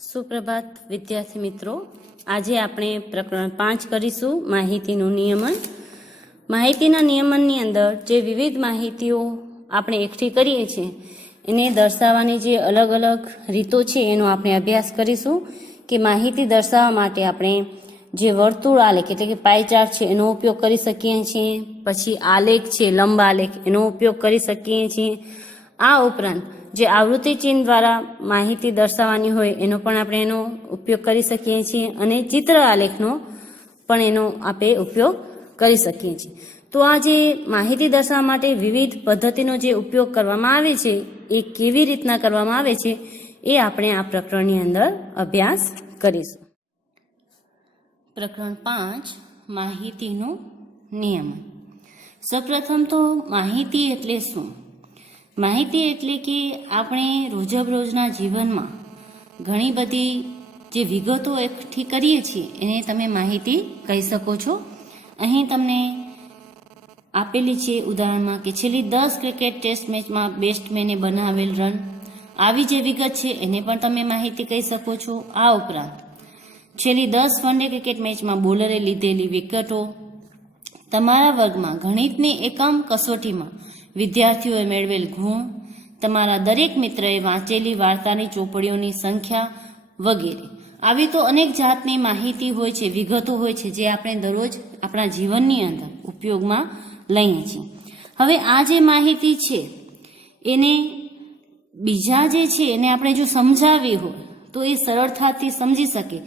સુપ્રભાત વિદ્યાર્થી મિત્રો, આજે આપણે પ્રકરણ 5 કરીશું માહિતીનું નિયમન. માહિતીના નિયમનની અંદર જે વિવિધ માહિતીઓ આપણે એકઠી કરીએ છીએ એને દર્શાવવાની જે અલગ અલગ રીતો છે એનો આપણે અભ્યાસ કરીશું કે માહિતી દર્શાવવા માટે આપણે જે વર્તુળ આલેખ એટલે કે પાઈ ચાર્ટ છે એનો ઉપયોગ કરી શકીએ છીએ, પછી આલેખ છે લંબ આલેખ એનો ઉપયોગ કરી શકીએ છીએ. આ ઉપરાંત જે આવૃત્તિ ચિહ્ન દ્વારા માહિતી દર્શાવવાની હોય એનો પણ આપણે એનો ઉપયોગ કરી શકીએ છીએ અને ચિત્ર આલેખનો પણ એનો આપણે ઉપયોગ કરી શકીએ છીએ. તો આ જે માહિતી દર્શાવવા માટે વિવિધ પદ્ધતિનો જે ઉપયોગ કરવામાં આવે છે એ કેવી રીતના કરવામાં આવે છે એ આપણે આ પ્રકરણની અંદર અભ્યાસ કરીશું. પ્રકરણ 5 માહિતીનું નિયમન. સૌપ્રથમ તો માહિતી એટલે શું? માહિતી એટલે કે આપણે રોજબરોજના જીવનમાં ઘણી બધી જે વિગતો એકઠી કરીએ છીએ એને તમે માહિતી કહી શકો છો. અહીં તમને આપેલી છે ઉદાહરણમાં કે છેલ્લી 10 ક્રિકેટ ટેસ્ટ મેચમાં બેટ્સમેને બનાવેલ રન, આવી જે વિગત છે એને પણ તમે માહિતી કહી શકો છો. આ ઉપરાંત છેલ્લી 10 વન ડે ક્રિકેટ મેચમાં બોલરે લીધેલી વિકેટો, તમારા વર્ગમાં ગણિતની એકમ કસોટીમાં વિદ્યાર્થીઓએ મેળવેલ ગુણ, તમારા દરેક મિત્રએ વાંચેલી વાર્તાની ચોપડીઓની સંખ્યા વગેરે. આવી તો અનેક જાતની માહિતી હોય છે, વિગતો હોય છે જે આપણે દરરોજ આપણા જીવનની અંદર ઉપયોગમાં લઈએ છીએ. હવે આ જે માહિતી છે એને બીજા જે છે એને આપણે જો સમજાવી હોય તો એ સરળતાથી સમજી શકે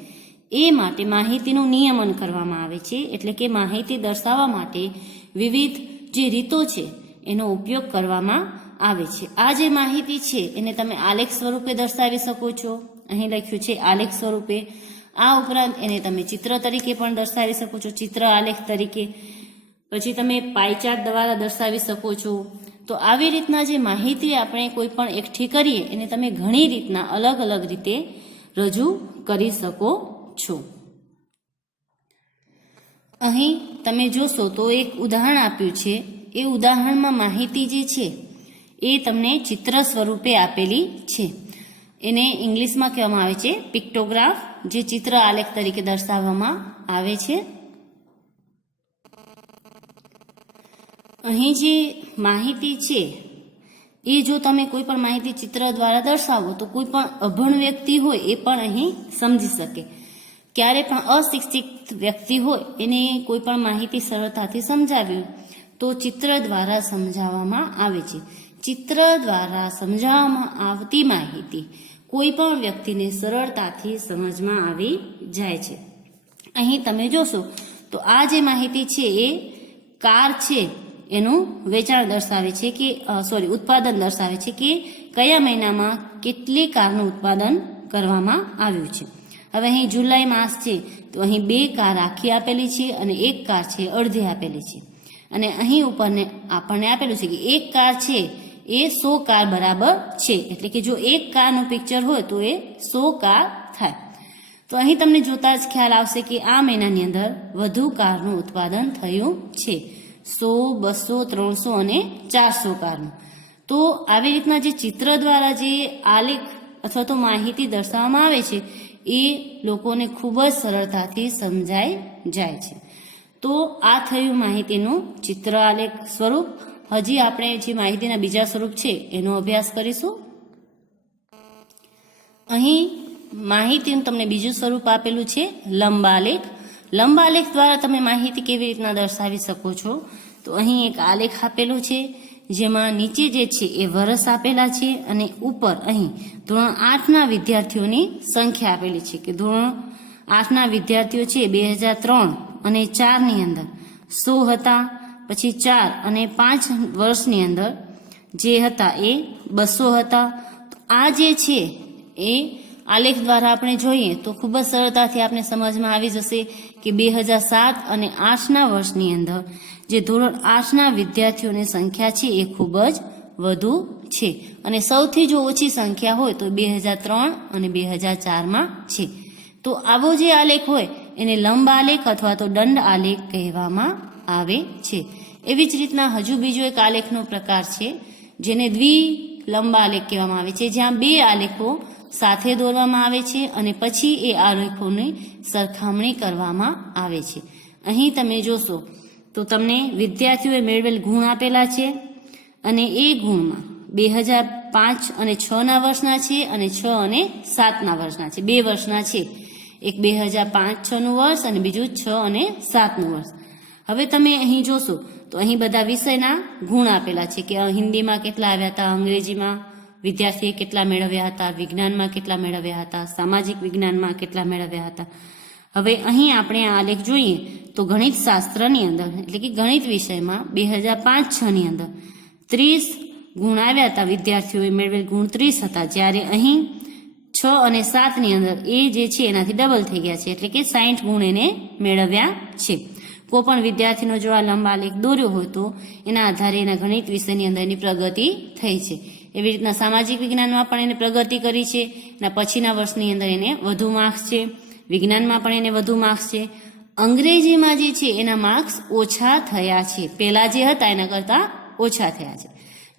એ માટે માહિતીનું નિયમન કરવામાં આવે છે. એટલે કે માહિતી દર્શાવવા માટે વિવિધ જે રીતો છે એનો ઉપયોગ કરવામાં આવે છે. આ જે માહિતી છે એને તમે આલેખ સ્વરૂપે દર્શાવી શકો છો, અહીં લખ્યું છે આલેખ સ્વરૂપે. આ ઉપરાંત એને તમે ચિત્ર તરીકે પણ દર્શાવી શકો છો, ચિત્ર આલેખ તરીકે. પછી તમે પાઈ ચાર્ટ દ્વારા દર્શાવી શકો છો. તો આવી રીતના જે માહિતી આપણે કોઈ પણ એકઠી કરીએ એને તમે ઘણી રીતના અલગ અલગ રીતે રજૂ કરી શકો છો. અહીં તમે જોશો તો એક ઉદાહરણ આપ્યું છે. એ ઉદાહરણમાં માહિતી જે છે એ તમને ચિત્ર સ્વરૂપે આપેલી છે. એને ઇંગ્લિશમાં કહેવામાં આવે છે પિક્ટોગ્રાફ, જે ચિત્ર આલેખ તરીકે દર્શાવવામાં આવે છે. અહીં જે માહિતી છે એ જો તમે કોઈ પણ માહિતી ચિત્ર દ્વારા દર્શાવો તો કોઈ પણ અભણ વ્યક્તિ હોય એ પણ અહીં સમજી શકે. ક્યારે પણ અશિક્ષિત વ્યક્તિ હોય એને કોઈ પણ માહિતી સરળતાથી સમજાવી તો ચિત્ર દ્વારા સમજાવવામાં આવે છે. ચિત્ર દ્વારા સમજાવવામાં આવતી માહિતી કોઈ પણ વ્યક્તિને સરળતાથી સમજમાં આવી જાય છે. અહીં તમે જોશો તો આ જે માહિતી છે એ કાર છે એનું વેચાણ દર્શાવે છે કે ઉત્પાદન દર્શાવે છે કે કયા મહિનામાં કેટલી કારનું ઉત્પાદન કરવામાં આવ્યું છે. હવે અહીં જુલાઈ માસ છે તો અહીં 2 કાર આખી આપેલી છે અને 1 કાર છે અડધી આપેલી છે. અને અહીં ઉપરને આપણને આપેલું છે કે 1 કાર છે એ 100 કાર બરાબર છે. એટલે કે જો 1 કારનું પિક્ચર હોય તો એ 100 કાર થાય. તો અહીં તમને જોતા જ ખ્યાલ આવશે કે આ મહિનાની અંદર વધુ કારનું ઉત્પાદન થયું છે, 100, 200, 300 અને 400 કારનું. તો આવી રીતના જે ચિત્ર દ્વારા જે આલેખ અથવા તો માહિતી દર્શાવવામાં આવે છે એ લોકોને ખૂબ જ સરળતાથી સમજાઈ જાય છે. તો આ થયું માહિતીનું ચિત્ર આલેખ સ્વરૂપ. હજી આપણે જે માહિતીના બીજા સ્વરૂપ છે એનો અભ્યાસ કરીશું. અહીં માહિતીનું તમને બીજું સ્વરૂપ આપેલું છે લંબ આલેખ. લંબ આલેખ દ્વારા તમે માહિતી કેવી રીતના દર્શાવી શકો છો? તો અહીં એક આલેખ આપેલો છે જેમાં નીચે જે છે એ વર્ષ આપેલા છે અને ઉપર અહીં ધોરણ 8ના વિદ્યાર્થીઓની સંખ્યા આપેલી છે કે ધોરણ 8ના વિદ્યાર્થીઓ છે 2003 અને 4ની અંદર 100 હતા. પછી 4 અને 5 વર્ષની અંદર જે હતા એ 200 હતા. તો આ જે છે એ આલેખ દ્વારા આપણે જોઈએ તો ખૂબ જ સરળતાથી આપણે સમજમાં આવી જશે કે 2007 અને 8ના વર્ષની અંદર જે ધોરણ 8ના વિદ્યાર્થીઓની સંખ્યા છે એ ખૂબ જ વધુ છે. અને સૌથી જો ઓછી સંખ્યા હોય તો 2003 અને 2004માં છે. તો આવો જે આલેખ હોય એને લંબ આલેખ અથવા તો દંડ આલેખ કહેવામાં આવે છે. એવી જ રીતના હજુ બીજો એક આલેખનો પ્રકાર છે જેને દ્વિલંબ આલેખ કહેવામાં આવે છે, જ્યાં 2 આલેખો સાથે દોરવામાં આવે છે અને પછી એ આલેખોની સરખામણી કરવામાં આવે છે. અહીં તમે જોશો તો તમને વિદ્યાર્થીઓએ મેળવેલ ગુણ આપેલા છે અને એ ગુણમાં 2005 અને 6ના વર્ષના છે અને 6 અને 7ના વર્ષના છે. 2 વર્ષના છે, એક 2005-6નું વર્ષ અને બીજું 6 અને 7નું વર્ષ. હવે તમે અહીં જોશો તો અહીં બધા વિષયના ગુણ આપેલા છે કે હિન્દીમાં કેટલા આવ્યા હતા, અંગ્રેજીમાં વિદ્યાર્થીએ કેટલા મેળવ્યા હતા, વિજ્ઞાનમાં કેટલા મેળવ્યા હતા, સામાજિક વિજ્ઞાનમાં કેટલા મેળવ્યા હતા. હવે અહીં આપણે આ આલેખ જોઈએ તો ગણિત શાસ્ત્રની અંદર એટલે કે ગણિત વિષયમાં 2005-6ની અંદર 30 ગુણ આવ્યા હતા, વિદ્યાર્થીઓએ મેળવેલ ગુણ 30 હતા, જ્યારે અહીં 6 અને 7ની અંદર એ જે છે એનાથી ડબલ થઈ ગયા છે એટલે કે 60 ગુણ એને મેળવ્યા છે. કોઈ પણ વિદ્યાર્થીનો જો આ લંબા આલેખ દોર્યો હોય તો એના આધારે એના ગણિત વિષયની અંદર એની પ્રગતિ થઈ છે. એવી રીતના સામાજિક વિજ્ઞાનમાં પણ એને પ્રગતિ કરી છે, એના પછીના વર્ષની અંદર એને વધુ માર્ક્સ છે, વિજ્ઞાનમાં પણ એને વધુ માર્ક્સ છે. અંગ્રેજીમાં જે છે એના માર્ક્સ ઓછા થયા છે, પહેલા જે હતા એના કરતાં ઓછા થયા છે,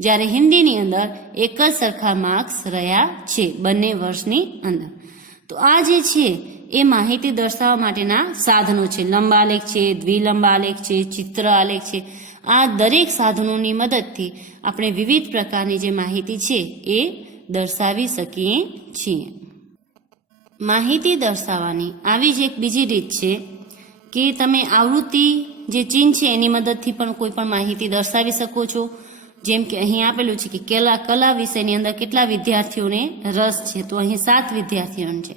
જ્યારે હિન્દીની અંદર એક જ સરખા માર્ક્સ રહ્યા છે બંને વર્ષની અંદર. તો આ જે છે એ માહિતી દર્શાવવા માટેના સાધનો છે. લંબા આલેખ છે, દ્વિલંબ આલેખ છે, ચિત્ર આલેખ છે. આ દરેક સાધનોની મદદથી આપણે વિવિધ પ્રકારની જે માહિતી છે એ દર્શાવી શકીએ છીએ. માહિતી દર્શાવવાની આવી જ એક બીજી રીત છે કે તમે આવૃત્તિ જે ચિહ્ન છે એની મદદથી પણ કોઈ પણ માહિતી દર્શાવી શકો છો. જેમ કે અહીં આપેલું છે કે કલા વિષયની અંદર કેટલા વિદ્યાર્થીઓને રસ છે, તો અહીં 7 વિદ્યાર્થીઓને છે,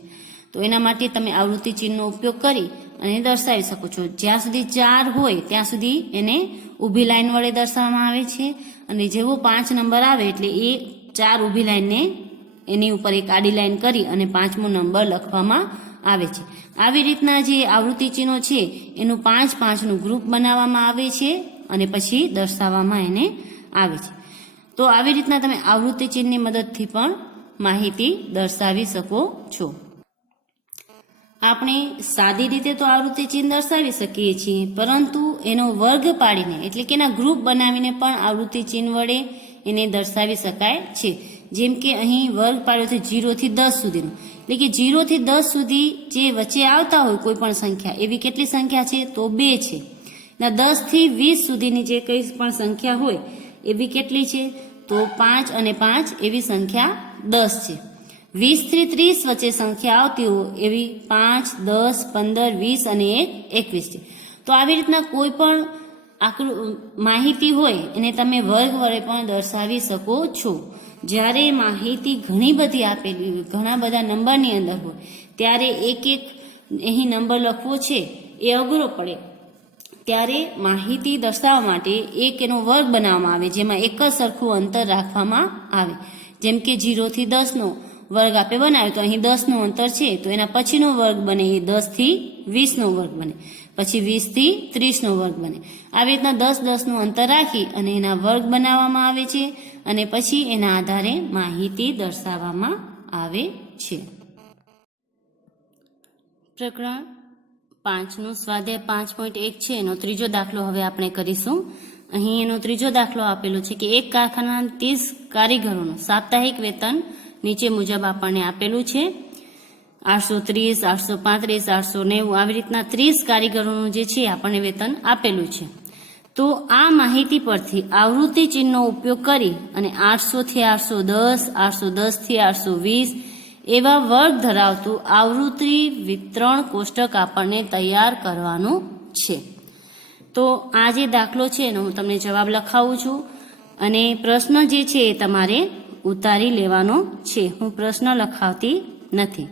તો એના માટે તમે આવૃત્તિ ચિહ્નનો ઉપયોગ કરી અને દર્શાવી શકો છો. જ્યાં સુધી 4 હોય ત્યાં સુધી એને ઊભી લાઈન વડે દર્શાવવામાં આવે છે અને જેવો 5 નંબર આવે એટલે એ 4 ઊભી લાઈનને એની ઉપર એક આડી લાઈન કરી અને 5મો નંબર લખવામાં આવે છે. આવી રીતના જે આવૃત્તિ ચિહ્નો છે એનું 5-5નું ગ્રુપ બનાવવામાં આવે છે અને પછી દર્શાવવામાં એને આવે છે. તો આવી રીતના તમે આવૃત્તિ ચિહ્નની મદદથી પણ માહિતી દર્શાવી શકો છો. આપણે સાદી રીતે તો આવૃત્તિ ચિહ્ન દર્શાવી શકીએ છીએ, પરંતુ એનો વર્ગ પાડીને એટલે કે એના ગ્રુપ બનાવીને પણ આવૃત્તિ ચિહ્ન વડે એને દર્શાવી શકાય છે. જેમ કે અહીં વર્ગ પાડ્યો છે 0 થી 10 સુધીનો, એટલે કે 0 થી 10 સુધી જે વચ્ચે આવતા હોય કોઈ પણ સંખ્યા, એવી કેટલી સંખ્યા છે તો 2 છે. 10 થી 20 સુધીની જે કઈ પણ સંખ્યા હોય એવી કેટલી છે તો 5 અને 5 એવી સંખ્યા 10 છે. 20 થી 30 વચ્ચે સંખ્યા આવતી હોય એવી 5, 10, 15, 20 અને 21 છે. તો આવી રીતના કોઈ પણ માહિતી હોય એને તમે વર્ગ વડે પણ દર્શાવી શકો છો. જ્યારે માહિતી ઘણી બધી આપેલી હોય, ઘણા બધા નંબરની અંદર હોય, ત્યારે એક અહીં નંબર લખવો છે એ અઘરો પડે, ત્યારે માહિતી દર્શાવવા માટે એક એનો વર્ગ બનાવવામાં આવે જેમાં એક જ સરખું અંતર રાખવામાં આવે. જેમ કે 0 થી 10નો વર્ગ આપણે બનાવ્યો તો અહીં 10નું અંતર છે તો એના પછીનો વર્ગ બને એ 10 થી 20નો વર્ગ બને, પછી 20 થી 30નો વર્ગ બને. આવી રીતના 10-10નું અંતર રાખી અને એના વર્ગ બનાવવામાં આવે છે અને પછી એના આધારે માહિતી દર્શાવવામાં આવે છે. પ્રકરણ 5નું સ્વાધ્યાય 5.1 છે, એનો ત્રીજો દાખલો હવે આપણે કરીશું. અહીં એનો ત્રીજો દાખલો આપેલો છે કે એક કારખાનાના 30 કારીગરોનું સાપ્તાહિક વેતન નીચે મુજબ આપણને આપેલું છે. 830, 835, 890 આવી રીતના 30 કારીગરોનું જે છે આપણને વેતન આપેલું છે. તો આ માહિતી પરથી આવૃત્તિ ચિહ્નનો ઉપયોગ કરી અને 800 થી 810, 810 થી 820 એવા વર્ગ ધરાવતું આવૃત્તિ વિતરણ કોષ્ટક આપણને તૈયાર કરવાનું છે. તો આ જે દાખલો છે એનો હું તમને જવાબ લખાવું છું અને પ્રશ્ન જે છે એ તમારે ઉતારી લેવાનો છે. હું પ્રશ્ન લખાવતી નથી.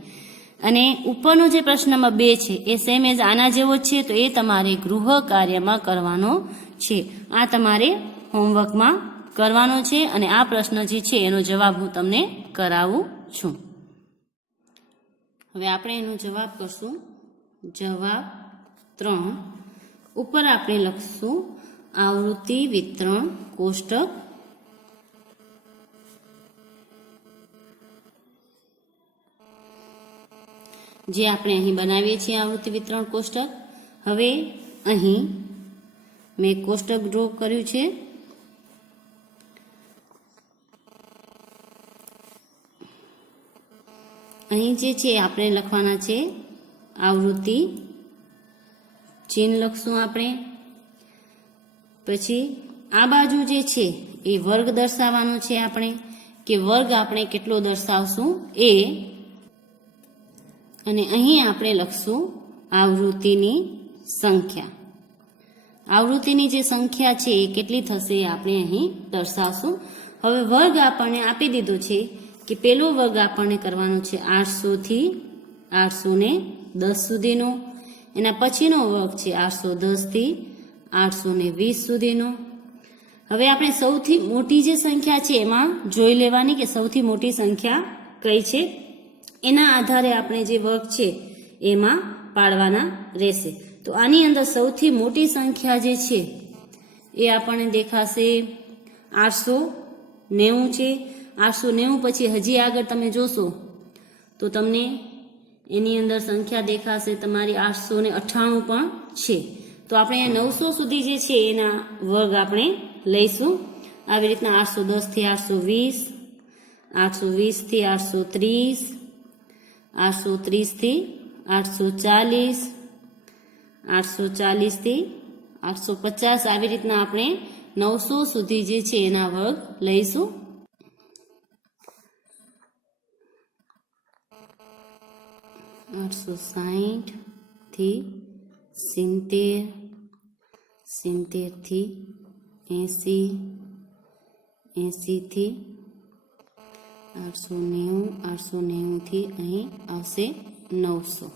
અને ઉપરનો જે પ્રશ્ન નંબર 2 છે એ સેમ એઝ આના જેવો જ છે, તો એ તમારે ગૃહ કાર્યમાં કરવાનો છે. આ તમારે હોમવર્કમાં કરવાનો છે અને આ પ્રશ્ન જે છે એનો જવાબ હું તમને કરાવું છું. હવે આપણે એનો જવાબ કરશું. જવાબ 3 ઉપર આપણે લખશું આવૃત્તિ વિતરણ કોષ્ટક. જે આપણે અહીં બનાવીએ છીએ આવૃત્તિ વિતરણ કોષ્ટક. હવે અહીં મેં કોષ્ટક ડ્રો કર્યું છે. અહીં જે છે આપણે લખવાના છે આવૃત્તિ ચિહ્ન લખશું આપણે. પછી આ બાજુ જે છે એ વર્ગ દર્શાવવાનો છે આપણે, કે વર્ગ આપણે કેટલો દર્શાવશું એ. અને અહીં આપણે લખશું આવૃત્તિની સંખ્યા. આવૃત્તિની જે સંખ્યા છે એ કેટલી થશે એ આપણે અહીં દર્શાવશું. હવે વર્ગ આપણને આપી દીધો છે કે પેલો વર્ગ આપણને કરવાનો છે 800 થી 810 સુધીનો. એના પછીનો વર્ગ છે 810 થી 820 સુધીનો. હવે આપણે સૌથી મોટી જે સંખ્યા છે એમાં જોઈ લેવાની કે સૌથી મોટી સંખ્યા કઈ છે. એના આધારે આપણે જે વર્ગ છે એમાં પાડવાના રહેશે. તો આની અંદર સૌથી મોટી સંખ્યા જે છે એ આપણને દેખાશે 890 છે. 890 પછી હજી આગળ તમે જોશો તો તમને એની અંદર સંખ્યા દેખાશે તમારી 898 પણ છે. તો આપણે અહીંયા 900 સુધી જે છે એના વર્ગ આપણે લઈશું. આવી રીતના 810 થી 820, 820 થી 830, 830 થી 840, 840 થી 850, આવી રીતના આપણે 900 સુધી જે છે એના વર્ગ લઈશું. $860 થી 70, 70 થી 80, 80 થી 890, 890 થી અહીં આવશે 900.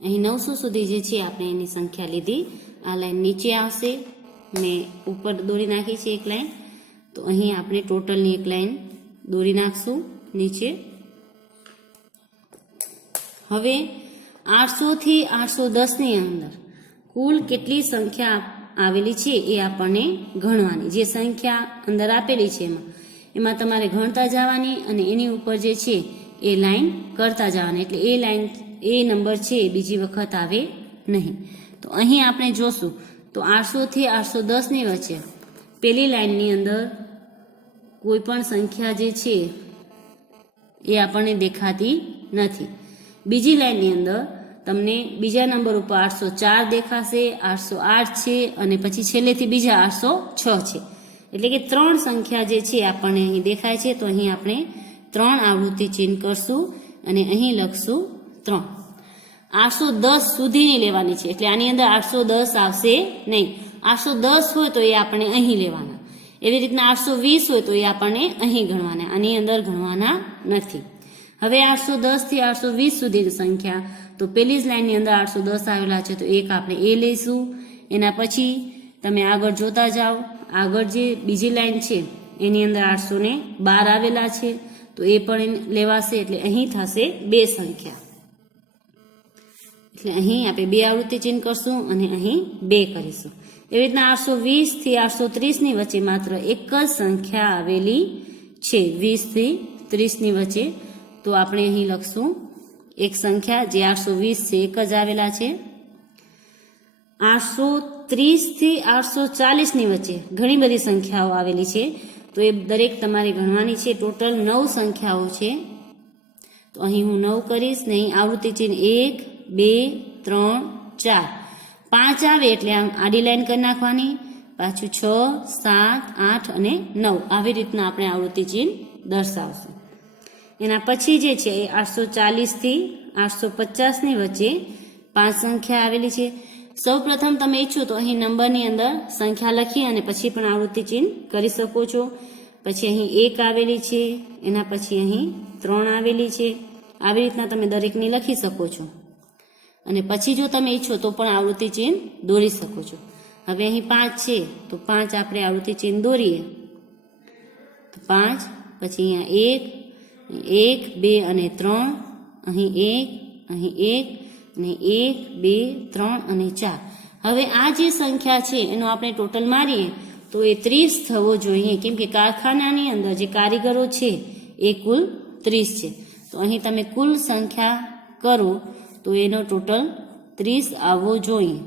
અહીં 900 સુધી જે છે આપણે એની સંખ્યા લીધી. આ લાઈન નીચે આવશે, મેં ઉપર દોરી નાખી છે એક લાઈન, તો અહીં આપણે ટોટલની એક લાઈન દોરી નાખશું નીચે. હવે 800 થી 810 ની અંદર કુલ કેટલી સંખ્યા આવેલી છે એ આપણને ગણવાની. જે સંખ્યા અંદર આપેલી છે એમાં તમારે ગણતા જવાની અને એની ઉપર જે છે એ લાઈન કરતા જવાની. એટલે એ લાઈન એ નંબર છે એ બીજી વખત આવે નહીં. તો અહીં આપણે જોશું તો 800 થી 810 ની વચ્ચે પેલી લાઈનની અંદર કોઈ પણ સંખ્યા જે છે એ આપણને દેખાતી નથી. બીજી લાઈનની અંદર તમને બીજા નંબર ઉપર 804 દેખાશે, 808 છે અને પછી છેલ્લેથી બીજા 806 છે. એટલે કે 3 સંખ્યા જે છે આપણને અહીં દેખાય છે. તો અહીં આપણે 3 આવૃત્તિ ચિહ્ન કરશું અને અહીં લખશું 3. 810 સુધીની લેવાની છે, એટલે આની અંદર 810 આવશે નહીં. 810 હોય તો એ આપણે અહીં લેવાના. એવી રીતના 820 હોય તો એ આપણને અહીં ગણવાના, આની અંદર ગણવાના નથી. હવે 810 થી 820 સુધીની સંખ્યા, તો પેલી જ લાઈનની અંદર 810 આવેલા છે તો એક આપણે એ લઈશું. એના પછી તમે આગળ જોતા જાઓ, આગળ જે બીજી લાઈન છે એની અંદર 812 આવેલા છે તો એ પણ લેવાશે. એટલે અહીં થશે 2 સંખ્યા. એટલે અહીં આપણે 2 આવૃત્તિ ચિહ્ન કરશું અને અહીં 2 કરીશું. એવી રીતના 820 થી 830 ની વચ્ચે માત્ર એક જ સંખ્યા આવેલી છે. 20 થી 30 ની વચ્ચે તો આપણે અહીં લખશું એક સંખ્યા જે 820 છે, એક જ આવેલા છે. 830 થી 840 ની વચ્ચે ઘણી બધી સંખ્યાઓ આવેલી છે તો એ દરેક તમારે ગણવાની છે. ટોટલ 9 સંખ્યાઓ છે. તો અહીં હું 9 કરીશ ને અહીં આવૃત્તિ ચિહ્ન 1, 2, 3, 4, 5 આવે એટલે આમ આડી લાઈન કરી નાખવાની. પાછું 6, 7, 8 અને 9 આવી રીતના આપણે આવૃત્તિ ચિહ્ન દર્શાવશું. એના પછી જે છે એ 840 થી 850 ની વચ્ચે 5 સંખ્યા આવેલી છે. સૌ પ્રથમ તમે ઈચ્છો તો અહીં નંબરની અંદર સંખ્યા લખી અને પછી પણ આવૃત્તિ ચિહ્ન કરી શકો છો. પછી અહીં 1 આવેલી છે, એના પછી અહીં 3 આવેલી છે. આવી રીતના તમે દરેકની લખી શકો છો અને પછી જો તમે ઈચ્છો તો પણ આવૃત્તિ ચિહ્ન દોરી શકો છો. હવે અહીં 5 છે તો 5 આપણે આવૃત્તિ ચિહ્ન દોરીએ તો 5, પછી અહીંયા 1, 2 અને 3, અહીં 1, અહીં 1 અને 1, 2, 3 અને 4. હવે આ જે સંખ્યા છે એનો આપણે ટોટલ મારીએ તો એ 30 થવો જોઈએ, કેમ કે કારખાનાની અંદર જે કારીગરો છે એ કુલ 30 છે. તો અહીં તમે કુલ સંખ્યા કરો તો એનો ટોટલ 30 આવવો જોઈએ.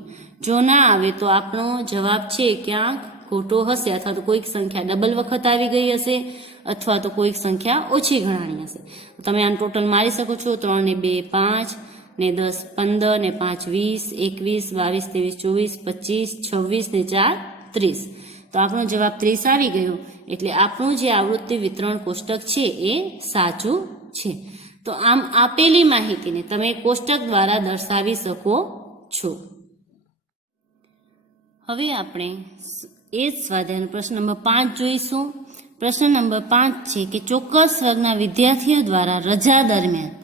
જો ના આવે તો આપણો જવાબ છે ક્યાંક ખોટો હશે, અથવા તો કોઈક સંખ્યા ડબલ વખત આવી ગઈ હશે, અથવા તો કોઈક સંખ્યા ઓછી ગણાણી હશે. તમે આનું ટોટલ મારી શકો છો. 3 ને 2 5 ને 10 15 ને 5 20 21 22 23 24 25 ને 4 30. તો આપણો જવાબ 30 આવી ગયો. એટલે આપણું જે આવૃત્તિ વિતરણ કોષ્ટક છે એ સાચું છે. તો આમ આપેલી માહિતીને તમે કોષ્ટક દ્વારા દર્શાવી શકો છો. હવે આપણે એ જ સ્વાધ્યાયનો પ્રશ્ન નંબર 5 જોઈશું. પ્રશ્ન નંબર 5 છે કે ચોક્કસ વર્ગના વિદ્યાર્થીઓ દ્વારા રજા દરમિયાન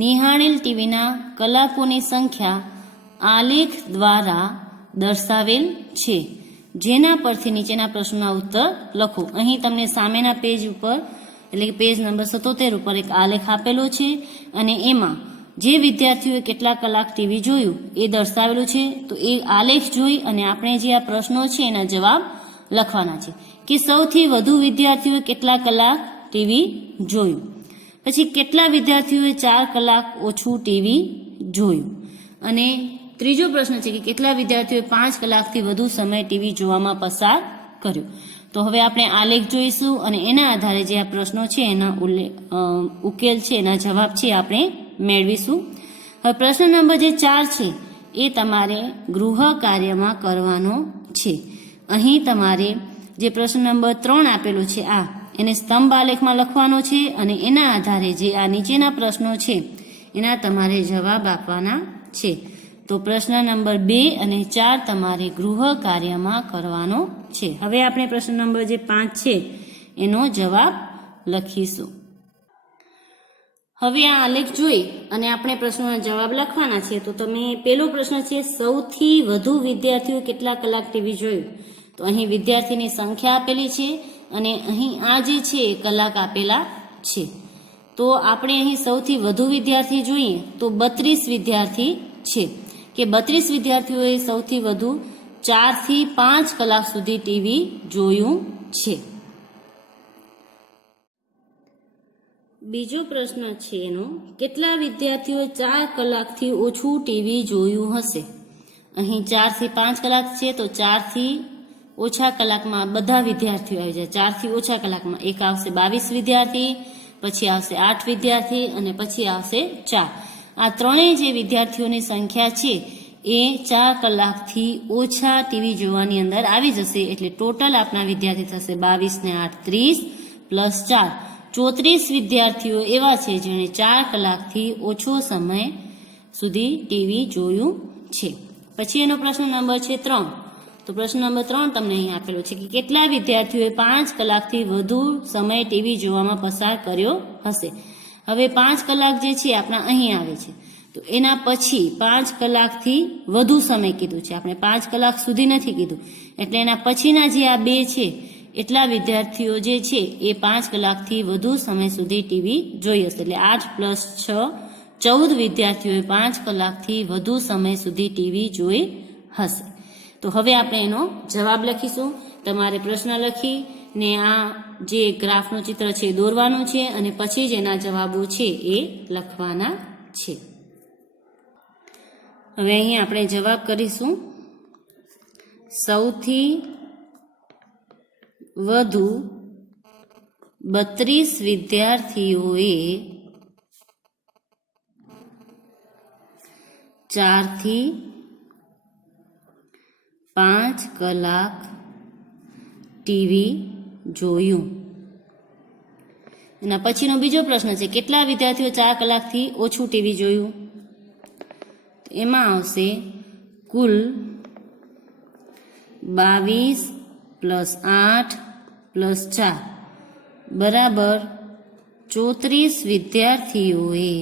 નિહાળેલ ટીવીના કલાકોની સંખ્યા આલેખ દ્વારા દર્શાવેલ છે. જેના પરથી નીચેના પ્રશ્નોના ઉત્તર લખો. અહીં તમને સામેના પેજ ઉપર એટલે કે પેજ નંબર 77 ઉપર એક આલેખ આપેલો છે અને એમાં જે વિદ્યાર્થીઓએ કેટલા કલાક ટીવી જોયું એ દર્શાવેલું છે. તો એ આલેખ જોઈ અને આપણે જે આ પ્રશ્નો છે એના જવાબ લખવાના છે કે સૌથી વધુ વિદ્યાર્થીઓએ કેટલા કલાક ટીવી જોયું. પછી કેટલા વિદ્યાર્થીઓએ 4 કલાક ઓછું ટીવી જોયું. અને ત્રીજો પ્રશ્ન છે કે કેટલા વિદ્યાર્થીઓએ 5 કલાકથી વધુ સમય ટીવી જોવામાં પસાર કર્યો. તો હવે આપણે આલેખ જોઈશું અને એના આધારે જે આ પ્રશ્નો છે એના ઉકેલ છે એના જવાબ છે આપણે મેળવીશું. હવે પ્રશ્ન નંબર જે 4 છે એ તમારે ગૃહ કાર્યમાં કરવાનો છે. અહીં તમારે જે પ્રશ્ન નંબર 3 આપેલો છે એને સ્તંભ આલેખમાં લખવાનો છે અને એના આધારે જે આ નીચેના પ્રશ્નો છે એના તમારે જવાબ આપવાના છે. તો પ્રશ્ન નંબર 2 અને 4 તમારે ગૃહ કાર્યમાં કરવાનો છે. હવે આપણે પ્રશ્ન નંબર જે 5 છે એનો જવાબ લખીશું. હવે આ આલેખ જોઈ અને આપણે પ્રશ્નોના જવાબ લખવાના છે. તો તમે પહેલો પ્રશ્ન છે સૌથી વધુ વિદ્યાર્થીઓ કેટલા કલાક ટીવી જોયું. તો અહીં વિદ્યાર્થીની સંખ્યા આપેલી છે અને અહીં આ જે છે કલાક આપેલા છે. તો આપણે અહીં સૌથી વધુ વિદ્યાર્થી જોઈએ તો 32 વિદ્યાર્થી છે કે 32 વિદ્યાર્થીઓએ સૌથી વધુ 4 થી 5 કલાક સુધી ટીવી જોયું છે. બીજો પ્રશ્ન છે એનો કેટલા વિદ્યાર્થીઓએ 4 કલાકથી ઓછું ટીવી જોયું હશે. અહીં 4 થી 5 કલાક છે તો 4 થી ઓછા કલાકમાં બધા વિદ્યાર્થીઓ આવી જાય. 4 થી ઓછા કલાકમાં એક આવશે 22 વિદ્યાર્થી, પછી આવશે 8 વિદ્યાર્થી અને પછી આવશે 4. આ ત્રણેય જે વિદ્યાર્થીઓની સંખ્યા છે એ 4 કલાકથી ઓછા ટીવી જોવાની અંદર આવી જશે. એટલે ટોટલ આપણા વિદ્યાર્થી થશે 22 ને 8 30 પ્લસ 4 34 વિદ્યાર્થીઓ એવા છે જેણે 4 કલાકથી ઓછો સમય સુધી ટીવી જોયું છે. પછી એનો પ્રશ્ન નંબર છે 3. તો પ્રશ્ન નંબર 3 તમને અહીં આપેલો છે કે કેટલા વિદ્યાર્થીઓએ 5 કલાકથી વધુ સમય ટીવી જોવામાં પસાર કર્યો હશે. હવે 5 કલાક જે છે આપણા અહીં આવે છે તો એના પછી 5 કલાકથી વધુ સમય કીધું છે. આપણે 5 કલાક સુધી નથી કીધું. એટલે એના પછીના જે આ 2 છે એટલા વિદ્યાર્થીઓ જે છે એ 5 કલાકથી વધુ સમય સુધી ટીવી જોઈ હશે. એટલે 8 પ્લસ 6 14 વિદ્યાર્થીઓએ 5 કલાકથી વધુ સમય સુધી ટીવી જોઈ હશે. તો હવે આપણે એનો જવાબ લખીશું. તમારે પ્રશ્ન લખી ને આ જે ગ્રાફનું ચિત્ર છે દોરવાનું છે અને પછી જ એના જવાબો છે એ લખવાના છે. હવે અહીં આપણે જવાબ કરીશું. સૌથી વધુ 32 વિદ્યાર્થીઓએ 4 થી 5 કલાક ટીવી જોયું. એના પછીનો બીજો પ્રશ્ન છે કેટલા વિદ્યાર્થીઓ 4 કલાકથી ઓછું ટીવી જોયું. એમાં આવશે કુલ 22 પ્લસ 8 પ્લસ 4 બરાબર 34 વિદ્યાર્થીઓએ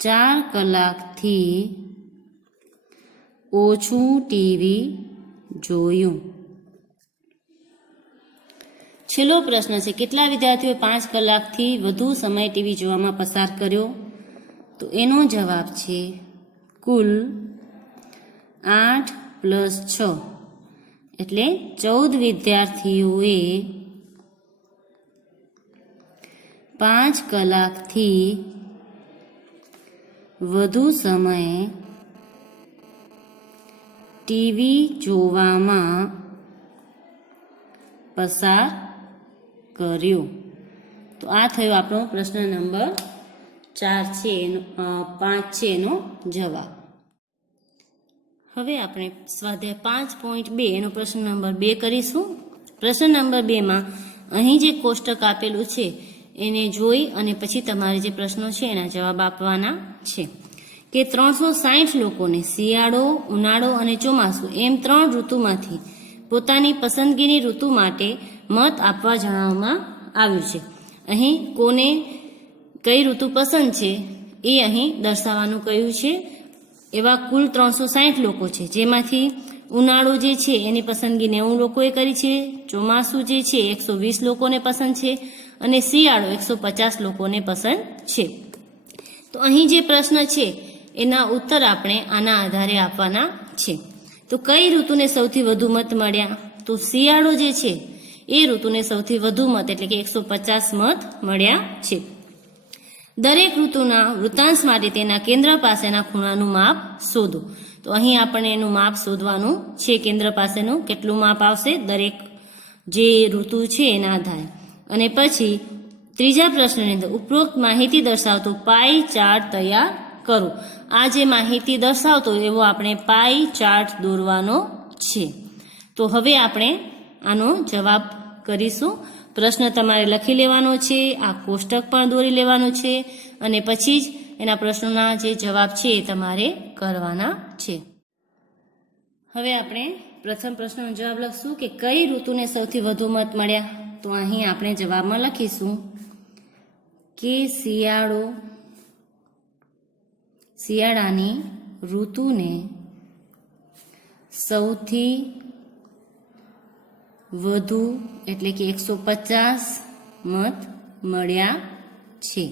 4 કલાકથી ઓછું ટીવી જોયું. છેલ્લો પ્રશ્ન છે કેટલા વિદ્યાર્થીઓએ 5 કલાકથી વધુ સમય ટીવી જોવામાં પસાર કર્યો. તો એનો જવાબ છે કુલ 8 પ્લસ 6 એટલે 14 વિદ્યાર્થીઓએ 5 કલાકથી વધુ સમય ટીવી જોવામાં પસાર કર્યો. તો આ થયો આપણો પ્રશ્ન નંબર 4 છે, 5 છે એનો જવાબ. હવે આપણે સ્વાધ્યાય 5.2 એનો પ્રશ્ન નંબર 2 કરીશું. પ્રશ્ન નંબર 2 માં અહીં જે કોષ્ટક આપેલું છે એને જોઈ અને પછી તમારે જે પ્રશ્નો છે એના જવાબ આપવાના છે. કે 360 લોકોને શિયાળો, ઉનાળો અને ચોમાસું એમ 3 ઋતુમાંથી પોતાની પસંદગીની ઋતુ માટે મત આપવા જણાવવામાં આવ્યું છે. અહીં કોને કઈ ઋતુ પસંદ છે એ અહીં દર્શાવવાનું કહ્યું છે. એવા કુલ 360 લોકો છે, જેમાંથી ઉનાળો જે છે એની પસંદગી 90 લોકોએ કરી છે, ચોમાસું જે છે 120 લોકોને પસંદ છે અને શિયાળો 150 લોકોને પસંદ છે. તો અહીં જે પ્રશ્ન છે એના ઉત્તર આપણે આના આધારે આપવાના છે. તો કઈ ઋતુને સૌથી વધુ મત મળ્યા? તો શિયાળો જે છે એ ઋતુને સૌથી વધુ મત એટલે કે 150 મત મળ્યા છે. દરેક ઋતુના વૃત્તાંશ માટે તેના કેન્દ્ર પાસેના ખૂણાનું માપ શોધો. તો અહીં આપણે એનું માપ શોધવાનું છે. કેન્દ્ર પાસેનું કેટલું માપ આવશે દરેક જે ઋતુ છે એના આધારે. અને પછી ત્રીજા પ્રશ્નની અંદર ઉપરોક્ત માહિતી દર્શાવતો પાઈ ચાર્ટ તૈયાર કરો. આ જે માહિતી દર્શાવતો એવો આપણે પાઈ ચાર્ટ દોરવાનો છે. તો હવે આપણે આનો જવાબ કરીશું. પ્રશ્ન તમારે લખી લેવાનો છે, આ કોષ્ટક પણ દોરી લેવાનું છે અને પછી જ એના પ્રશ્નોના જે જવાબ છે એ તમારે કરવાના છે. હવે આપણે પ્રથમ પ્રશ્નનો જવાબ લખશું કે કઈ ઋતુને સૌથી વધુ મત મળ્યા? તો અહીં આપણે જવાબમાં લખીશું કે શિયાળાની ઋતુને સૌથી વધુ એટલે કે 150 મત મળ્યા છે.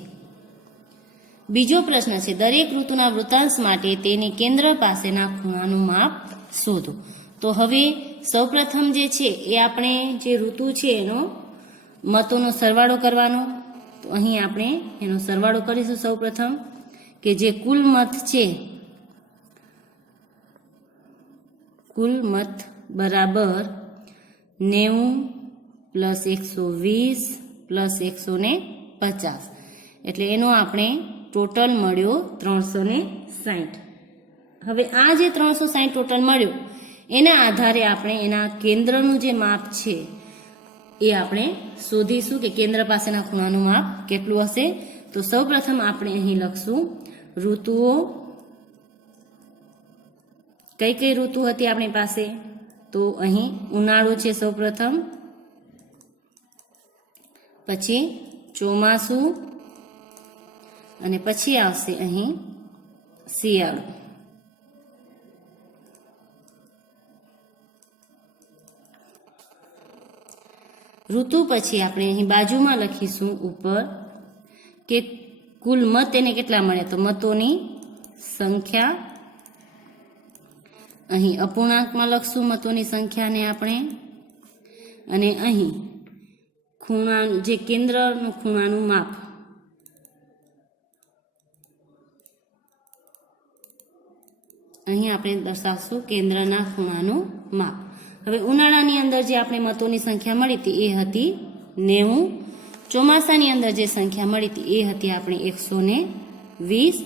બીજો પ્રશ્ન છે દરેક ઋતુના વૃત્તાંશ માટે તેની કેન્દ્ર પાસેના ખૂણાનું માપ શોધો. તો હવે સૌપ્રથમ જે છે એ આપણે જે ઋતુ છે એનો મતોનો સરવાળો કરવાનો. તો અહીં આપણે એનો સરવાળો કરીશું. સૌપ્રથમ કે જે કુલ મત છે, કુલ મત બરાબર 90 પ્લસ 120 પ્લસ 150 એટલે એનો આપણે ટોટલ મળ્યો 360. હવે આ જે 360 ટોટલ મળ્યો એના આધારે આપણે એના કેન્દ્રનું જે માપ છે એ આપણે શોધીશું કે કેન્દ્ર પાસેના ખૂણાનું માપ કેટલું હશે. તો સૌપ્રથમ આપણે અહીં લખશું ઋતુઓ. કઈ કઈ ઋતુ હતી આપણી પાસે? તો અહીં ઉનાળો છે સૌપ્રથમ, પછી ચોમાસું અને પછી આવશે અહીં શિયાળો. ઋતુ પછી આપણે અહીં બાજુમાં લખીશું ઉપર કે કુલ મત એને કેટલા મળ્યા? તો મતોની સંખ્યા. અહીં અપૂર્ણાંકમાં લખશું મતોની સંખ્યાને આપણે. અને અહીં ખૂણા જે કેન્દ્રનું ખૂણાનું માપ અહીં આપણે દર્શાવશું કેન્દ્રના ખૂણાનું માપ. હવે ઉનાળાની અંદર જે આપણે મતોની સંખ્યા મળી હતી એ હતી 90. ચોમાસાની અંદર જે સંખ્યા મળી હતી એ હતી આપણે 120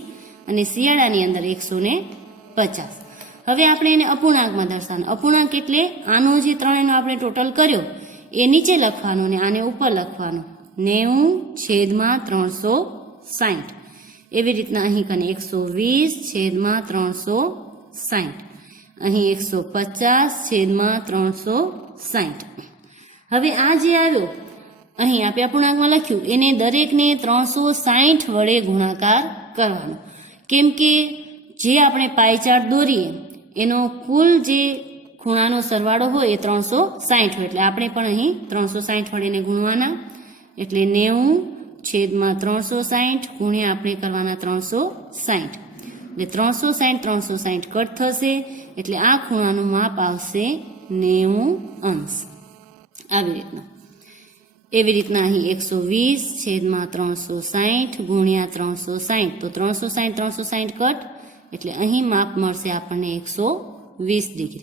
અને શિયાળાની અંદર 150. હવે આપણે એને અપૂર્ણાંકમાં દર્શાવવાનું. અપૂર્ણાંક એટલે આનો જે ત્રણેયનો આપણે ટોટલ કર્યો એ નીચે લખવાનો ને આને ઉપર લખવાનો. 90/360 એવી રીતના અહીં કને 120/360, અહીં 150/360. હવે આ જે આવ્યો અહીં આપણે અપૂર્ણાંકમાં લખ્યું એને દરેકને 360 વડે ગુણાકાર કરવાનો. કેમ કે જે આપણે પાઈ ચાર્ટ દોરીએ એનો કુલ જે ખૂણાનો સરવાળો હોય એ 360 હોય એટલે આપણે પણ અહીં 360 વડે એને ગુણવાના. એટલે 90/360 ગુણ્યા આપણે કરવાના 360 એટલે 360 કટ થશે એટલે આ ખૂણાનું માપ આવશે 90°. આવી રીતના. એવી રીતના અહીં 120/360 ગુણ્યા 360 તો 360 કટ એટલે અહીં માપ મળશે આપણને 120°.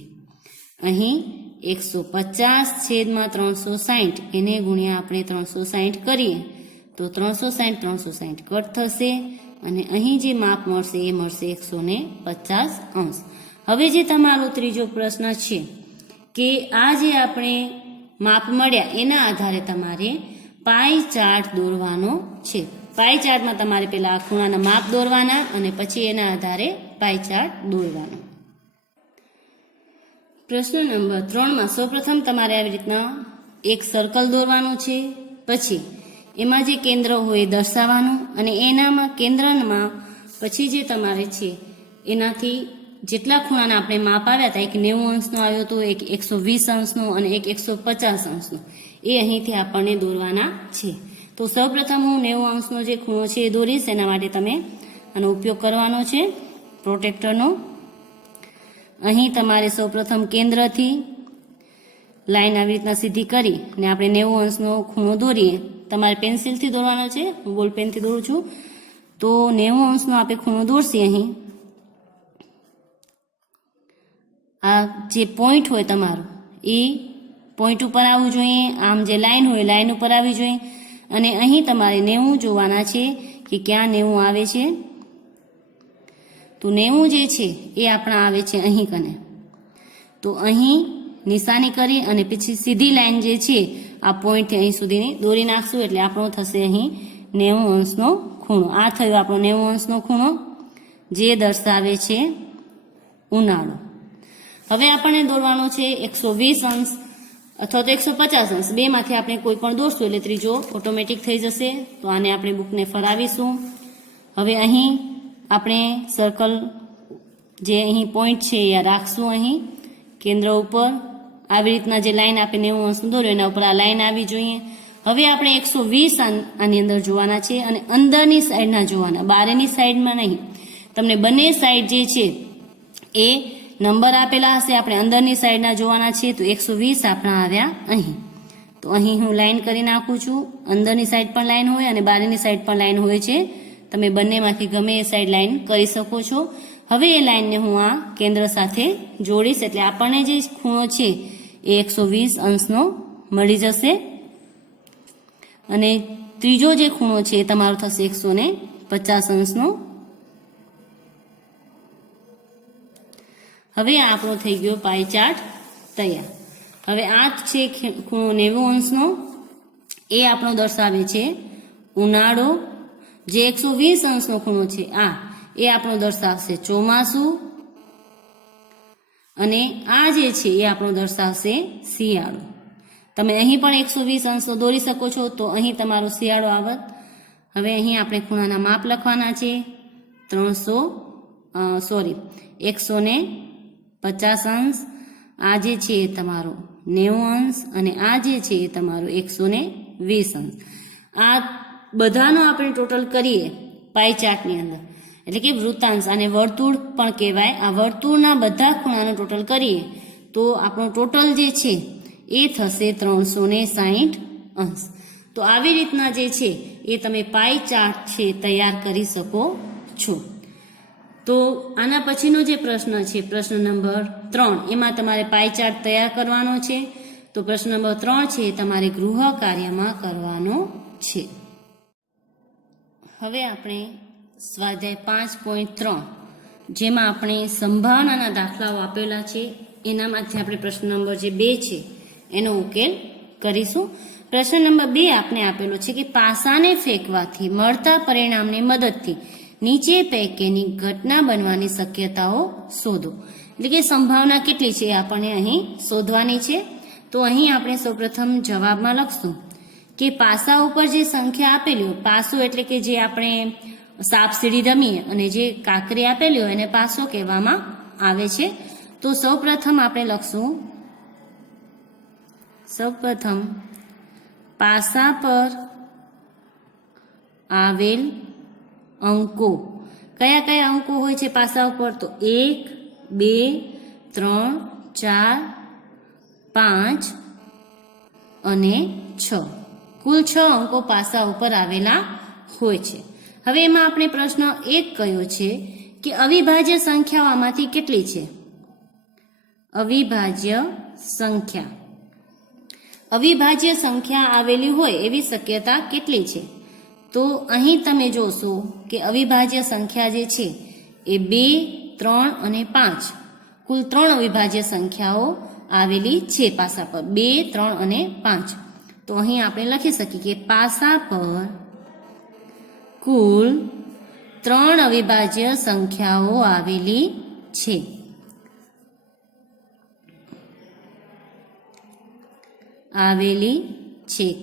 અહીં 150/360 એને ગુણ્યા આપણે 360 કરીએ તો 360 કટ થશે અને અહીં જે માપ મળશે એ મળશે 150°. હવે જે તમારો ત્રીજો પ્રશ્ન છે કે આ જે આપણે માપ મળ્યા એના આધારે તમારે પાઈ ચાર્ટ દોરવાનો છે. પાઈ ચાર્ટમાં તમારે પહેલા આ ખૂણાના માપ દોરવાના અને પછી એના આધારે પાઈ ચાર્ટ દોરવાનો. પ્રશ્ન નંબર 3માં સૌપ્રથમ તમારે આવી રીતના એક સર્કલ દોરવાનું છે. પછી એમાં જે કેન્દ્ર હોય એ દર્શાવવાનું અને એનામાં કેન્દ્રમાં પછી જે તમારે છે એનાથી જેટલા ખૂણાના આપણે માપ આવ્યા હતા, એક 90° આવ્યો હતો, એક 120° અને એક 150° એ અહીંથી આપણને દોરવાના છે. તો સૌપ્રથમ હું 90° જે ખૂણો છે એ દોરીશ. એના માટે તમે આનો ઉપયોગ કરવાનો છે પ્રોટેક્ટરનો. અહીં તમારે સૌપ્રથમ કેન્દ્રથી લાઈન આવી રીતના સીધી કરી ને આપણે 90°નો ખૂણો દોરીએ. તમારે પેન્સિલથી દોરવાનો છે, હું બોલ પેનથી દોરું છું. તો 90°નો આપણે ખૂણો દોરશી. અહીં આ જે પોઈન્ટ હોય તમારું એ પોઈન્ટ ઉપર આવવું જોઈએ. આમ જે લાઈન હોય લાઈન ઉપર આવવી જોઈએ અને અહીં તમારે 90 જોવાના છે કે ક્યાં 90 આવે છે. તો 90 જે છે એ આપણા આવે છે અહીં કને. તો અહીં નિશાની કરી અને પછી સીધી લાઈન જે છે આ પોઈન્ટથી અહીં સુધીની દોરી નાખશું એટલે આપણો થશે અહીં 90°નો ખૂણો. આ થયો આપણો 90°નો ખૂણો જે દર્શાવે છે ઉનાળો. હવે આપણને દોરવાનો છે 120° અથવા તો 150°. બેમાંથી આપણે કોઈ પણ દોરશું એટલે ત્રીજો ઓટોમેટિક થઈ જશે. તો આને આપણે બુકને ફરાવીશું. હવે અહીં આપણે સર્કલ જે અહીં પોઈન્ટ છે એ રાખશું અહીં કેન્દ્ર ઉપર. આવી રીતના જે લાઈન આપણે 90° દોર્યો એના ઉપર આ લાઈન આવી જોઈએ. હવે આપણે 120 આની અંદર જોવાના છે અને અંદરની સાઈડના જોવાના, બહારની સાઈડમાં નહીં. તમને બંને સાઈડ જે છે એ નંબર આપેલા હશે, આપણે અંદરની સાઈડના જોવાના છે. તો 120 આપણા આવ્યા અહીં. તો અહીં હું લાઈન કરી નાખું છું. અંદરની સાઈડ પણ લાઈન હોય અને બહારની સાઈડ પણ લાઈન હોય છે. તમે બંનેમાંથી ગમે એ સાઈડ લાઈન કરી શકો છો. હવે એ લાઈનને હું આ કેન્દ્ર સાથે જોડીશ એટલે આપણને જે ખૂણો છે એ 120°નો મળી જશે. અને ત્રીજો જે ખૂણો છે એ તમારો થશે 150°નો. હવે આ આપણો થઈ ગયો પાઈ ચાર્ટ તૈયાર. હવે આ છે ખૂણો 90°નો એ આપણો દર્શાવે છે ઉનાળો. જે 120°નો ખૂણો છે આ એ આપણો દર્શાવશે ચોમાસું અને આ જે છે એ આપણો દર્શાવશે શિયાળો. તમે અહીં પણ 120° દોરી શકો છો. તો અહીં તમારો શિયાળો આવત. હવે અહીં આપણે ખૂણાના માપ લખવાના છે. 150°. આ જે છે એ તમારો 90° અને આ જે છે એ તમારો 120°. આ બધાનો આપણે ટોટલ કરીએ પાઈ ચાર્ટની અંદર એટલે કે વૃત્તાંશ, આને વર્તુળ પણ કહેવાય. આ વર્તુળના બધા ખૂણાનો ટોટલ કરીએ તો આપણો ટોટલ જે છે એ થશે 360°. તો આવી રીતના જે છે એ તમે પાઈ ચાર્ટ છે તૈયાર કરી શકો છો. તો આના પછીનો જે પ્રશ્ન છે પ્રશ્ન નંબર 3, એમાં તમારે પાઈ ચાર્ટ તૈયાર કરવાનો છે. તો પ્રશ્ન નંબર 3 છે એ તમારે ગૃહ કાર્યમાં કરવાનો છે. હવે આપણે સ્વાધ્યાય 5.3 જેમાં આપણે સંભાવનાના દાખલાઓ આપેલા છે એનામાંથી આપણે પ્રશ્ન નંબર જે 2 છે એનો ઉકેલ કરીશું. પ્રશ્ન નંબર 2 આપણે આપેલો છે કે પાસાને ફેંકવાથી મળતા પરિણામની મદદથી નીચે પૈકીની ઘટના બનવાની શક્યતાઓ શોધો. એટલે કે સંભાવના કેટલી છે આપણને અહીં શોધવાની છે. તો અહીં આપણે સૌપ્રથમ જવાબમાં લખશું કે પાસા ઉપર જે સંખ્યા આપેલી હોય, પાસો એટલે કે જે આપણે સાપ સીડી રમીએ અને જે કાંકરી આપેલી હોય એને પાસો કહેવામાં આવે છે. તો સૌપ્રથમ આપણે લખશું પાસા પર આવેલ અંકો. કયા કયા અંકો હોય છે પાસા ઉપર? તો 1, 2, 3, 4, 5 અને 6. કુલ 6 અંકો પાસા ઉપર આવેલા હોય છે. હવે એમાં આપણે પ્રશ્ન 1 કયો છે કે અવિભાજ્ય સંખ્યાઓ આમાંથી કેટલી છે? અવિભાજ્ય સંખ્યા. અવિભાજ્ય સંખ્યા આવેલી હોય એવી શક્યતા કેટલી છે? તો અહીં તમે જોશો કે અવિભાજ્ય સંખ્યા જે છે એ 2, 3 અને 5 કુલ 3 અવિભાજ્ય સંખ્યાઓ આવેલી છે પાસા પર. 2, 3 અને 5. તો અહીં આપણે લખી શકીએ કે પાસા પર કુલ 3 અવિભાજ્ય સંખ્યાઓ આવેલી છે.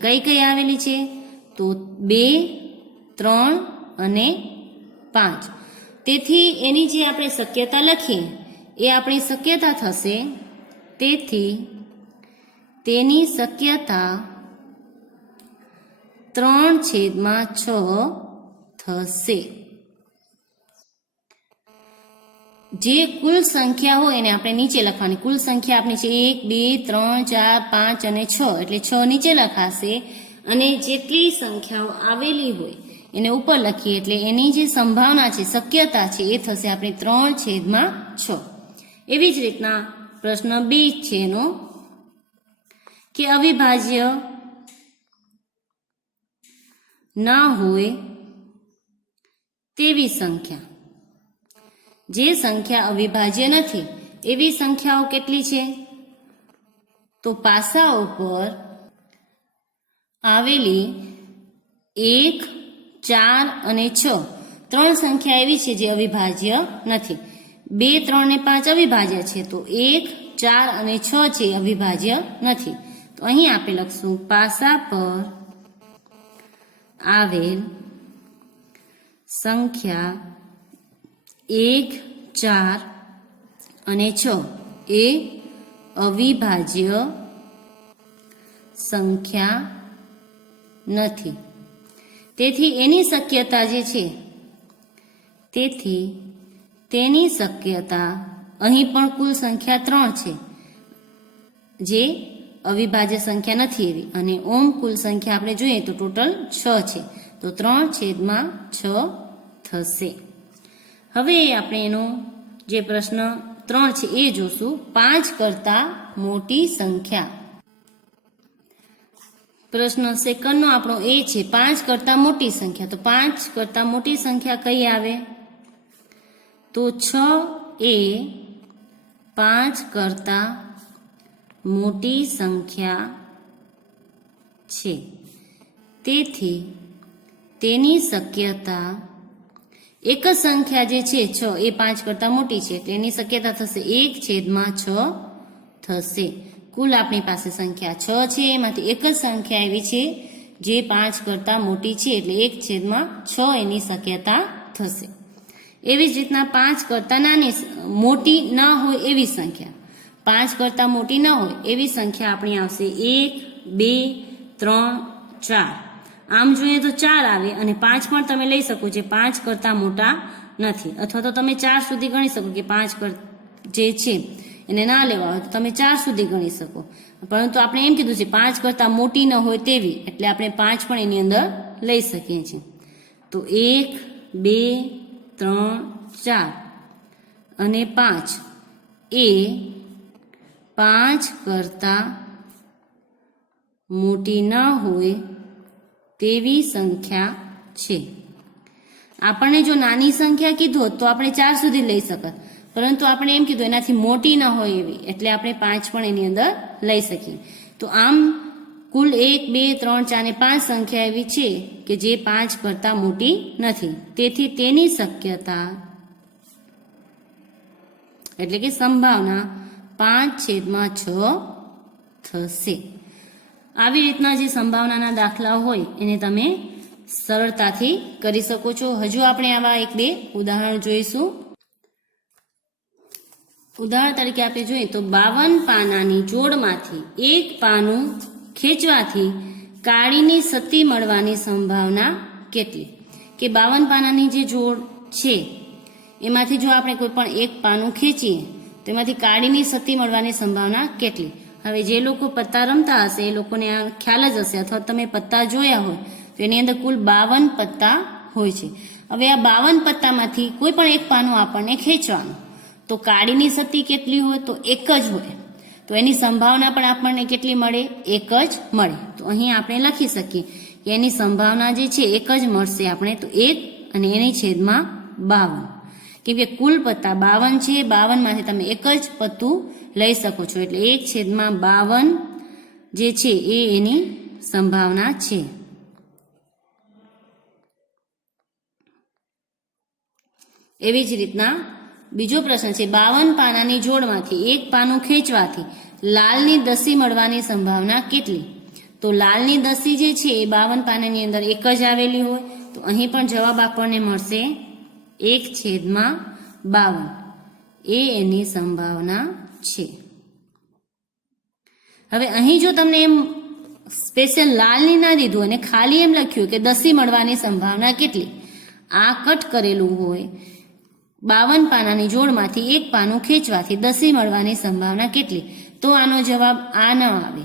કઈ કઈ આવેલી છે? તો 2, 3 અને 5. તેથી એની જે આપણે શક્યતા લખીએ એ આપણી શક્યતા થશે. તેથી તેની શક્યતા 3/6 થશે. જે કુલ સંખ્યા હોય એને આપણે નીચે લખવાની. કુલ સંખ્યા આપણી છે 1, 2, 3, 4, 5 અને 6 એટલે 6 નીચે લખાશે અને જેટલી સંખ્યાઓ આવેલી હોય એને ઉપર લખીએ એટલે એની જે સંભાવના છે, શક્યતા છે એ થશે આપણે 3/6. એવી જ રીતના પ્રશ્ન 2 છે એનો કે અવિભાજ્ય ના હોય તેવી સંખ્યા. જે સંખ્યા અવિભાજ્ય નથી એવી સંખ્યાઓ કેટલી છે? તો પાસા ઉપર આવેલી 1, 4 અને 6 3 સંખ્યા એવી છે જે અવિભાજ્ય નથી. 2, 3 અને 5 અવિભાજ્ય છે તો 1, 4 અને 6 છે અવિભાજ્ય નથી. તો અહીં આપણે લખશું પાસા પર આવેલ સંખ્યા 1, 4 અને 6 એ અવિભાજ્ય સંખ્યા નથી. તેથી એની શક્યતા જે છે તેની શક્યતા અહીં પણ કુલ સંખ્યા 3 છે જે અવિભાજ્ય સંખ્યા નથી એવી અને ઓમ કુલ સંખ્યા આપણે જોઈએ તો ટોટલ 6 છે. તો 3/6 થશે. હવે આપણે એનો જે પ્રશ્ન 3 છે એ જોશું. 5 કરતા મોટી સંખ્યા. પ્રશ્ન સેકન્ડનો આપણો એ છે 5 કરતા મોટી સંખ્યા. તો 5 કરતા મોટી સંખ્યા કઈ આવે? તો 6 એ 5 કરતા મોટી સંખ્યા છે. તેથી તેની શક્યતા એક જ સંખ્યા જે છે 6 એ 5 કરતા મોટી છે એટલે એની શક્યતા થશે 1/6 થશે. કુલ આપણી પાસે સંખ્યા 6 છે એમાંથી એક જ સંખ્યા એવી છે જે 5 કરતા મોટી છે એટલે 1/6 એની શક્યતા થશે. એવી જ રીતના 5 કરતા મોટી ન હોય એવી સંખ્યા. 5 કરતા મોટી ન હોય એવી સંખ્યા આપણી આવશે 1, 2, 3, 4. આમ જોઈએ તો 4 આવે અને 5 પણ તમે લઈ શકો જે 5 કરતા મોટા નથી અથવા તો તમે 4 સુધી ગણી શકો કે 5 જે છે એને ના લેવા હોય તો તમે 4 સુધી ગણી શકો. પરંતુ આપણે એમ કીધું છે 5 કરતા મોટી ન હોય તેવી એટલે આપણે 5 પણ એની અંદર લઈ શકીએ છીએ. તો 1, 2, 3, 4 અને 5 એ 5 કરતા મોટી ન હોય તેવી સંખ્યા છે. આપણને જો નાની સંખ્યા કીધો તો આપણે 4 સુધી લઈ શકત, પરંતુ આપણે એમ કીધું એનાથી મોટી ન હોય એવી એટલે આપણે 5 પણ એની અંદર લઈ શકીએ. તો આમ કુલ 1, 2, 3, 4 અને 5 સંખ્યા એવી છે કે જે 5 કરતા મોટી નથી. તેથી તેની શક્યતા એટલે કે સંભાવના 5/6 થશે. આવી રીતના જે સંભાવનાના દાખલા હોય એને તમે સરળતાથી કરી શકો છો. હજુ આપણે આવા 1-2 ઉદાહરણ જોઈશું. ઉદાહરણ તરીકે આપણે જોઈએ તો 52 પાનાની જોડમાંથી એક પાનું ખેંચવાથી કાળીની સતી મળવાની સંભાવના કેટલી? કે 52 પાનાની જે જોડ છે એમાંથી જો આપણે કોઈ પણ એક પાનું ખેંચીએ તો એમાંથી કાળીની સતી મળવાની સંભાવના કેટલી? હવે જે લોકો પત્તા રમતા હશે એ લોકોને આ ખ્યાલ જ હશે અથવા તમે પત્તા જોયા હોય તો એની અંદર કુલ 52 પત્તા હોય છે. હવે આ 52 પત્તામાંથી કોઈ પણ એક પાનું આપણને ખેંચવાનું તો કાળીની સતી કેટલી હોય? તો એક જ હોય. તો એની સંભાવના પણ આપણને કેટલી મળે? 1 જ મળે. તો અહીં આપણે લખી શકીએ કે એની સંભાવના જે છે 1 જ મળશે આપણે, તો 1 અને એની છેદમાં 52. કેમ કે કુલ પત્તા 52 છે, 52 માંથી તમે 1 જ પત્તું લઈ શકો છો, એટલે 1/52 જે છે એ એની સંભાવના છે. એવી જ રીતના બીજો પ્રશ્ન છે, 52 પાનાની જોડમાંથી એક પાનું ખેંચવાથી લાલની દસી મળવાની સંભાવના કેટલી? તો લાલની દસી જે છે એ 52 પાનાની અંદર 1 જ આવેલી હોય, તો અહીં પણ જવાબ આપણને મળશે 1/52. એ એની સંભાવના છે. હવે અહીં જો તમને એમ સ્પેશિયલ લાલની ના દીધું અને ખાલી એમ લખ્યું કે દસી મળવાની સંભાવના કેટલી, આ કટ કરેલું હોય, 52 પાનાની જોડમાંથી એક પાનું ખેંચવાથી દસી મળવાની સંભાવના કેટલી, તો આનો જવાબ આ ન આવે,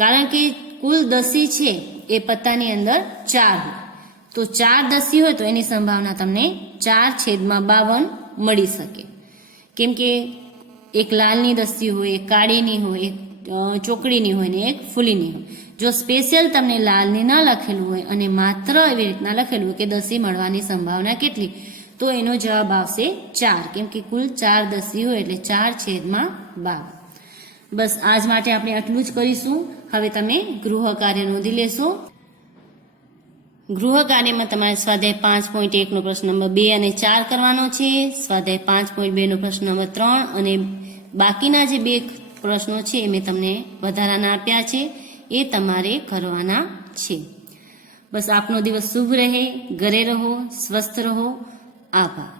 કારણ કે કુલ દસી છે એ પત્તાની અંદર 4 હોય, તો 4 દસી હોય તો એની સંભાવના તમને 4/52 મળી શકે. કેમ કે એક લાલની દસી હોય, એક કાળીની હોય, એક ચોકડીની હોય ને એક ફૂલીની હોય. જો સ્પેશિયલ તમને લાલની ના લખેલું હોય અને માત્ર એવી રીતના લખેલું હોય કે દસી મળવાની સંભાવના કેટલી, તો એનો જવાબ આવશે 4, કેમ કે કુલ 4 દસી હોય એટલે 4/52. બસ આજ માટે આપણે આટલું જ કરીશું. હવે તમે ગૃહ કાર્ય નોંધી લેશો. ગૃહ કાર્યમાં તમારે સ્વાધ્યાય 5.1 નો પ્રશ્ન નંબર 2 અને 4 કરવાનો છે, સ્વાધ્યાય 5.2 નો પ્રશ્ન નંબર 3 અને બાકીના જે 2 પ્રશ્નો છે એ મેં તમને વધારાના આપ્યા છે, એ તમારે કરવાના છે. બસ આપનો દિવસ શુભ રહે, ઘરે રહો, સ્વસ્થ રહો. આભાર.